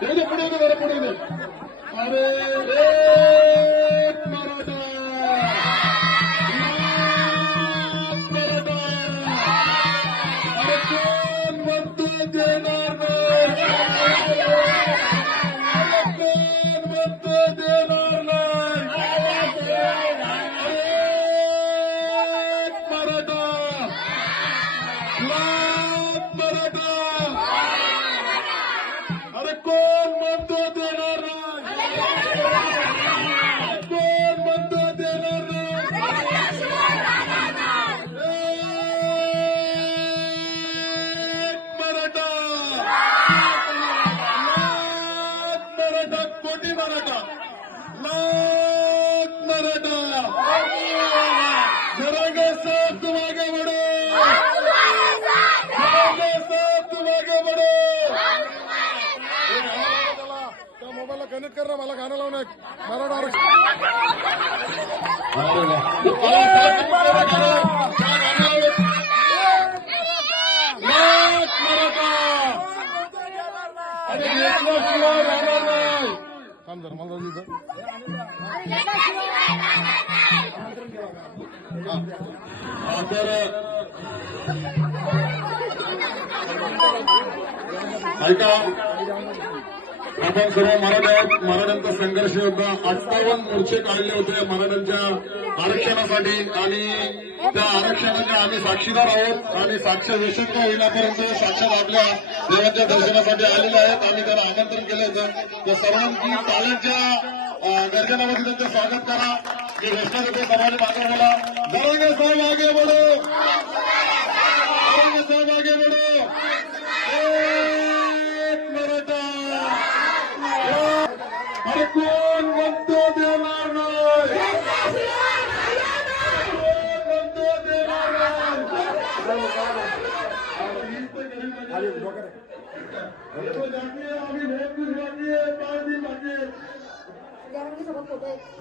எழுதப்படுவது வரப்படுவது Thank you. Neto! कर ना मला गाणं लावून एक मराठा आरक्षण मला तर ऐका. आपण सर्व मराठा आहोत मराठ्यांचा संघर्ष होता अठ्ठावन्न मोर्चे काढले होते मराठ्यांच्या आरक्षणासाठी. आणि त्या आरक्षणाच्या आम्ही साक्षीदार आहोत. आणि साक्ष विशिष्ट होईपर्यंत साक्ष आपल्या देवाच्या दर्शनासाठी आलेले आहेत. आम्ही त्यांना आमंत्रण केलं होतं. त्या सर्वांची टाळ्यांच्या गर्जनामध्ये त्यांचं स्वागत करा. की घोषणा देतो सर्वांनी मात्र बोला. कोण म्हणतो देणार नाही कोण देणार नाही ये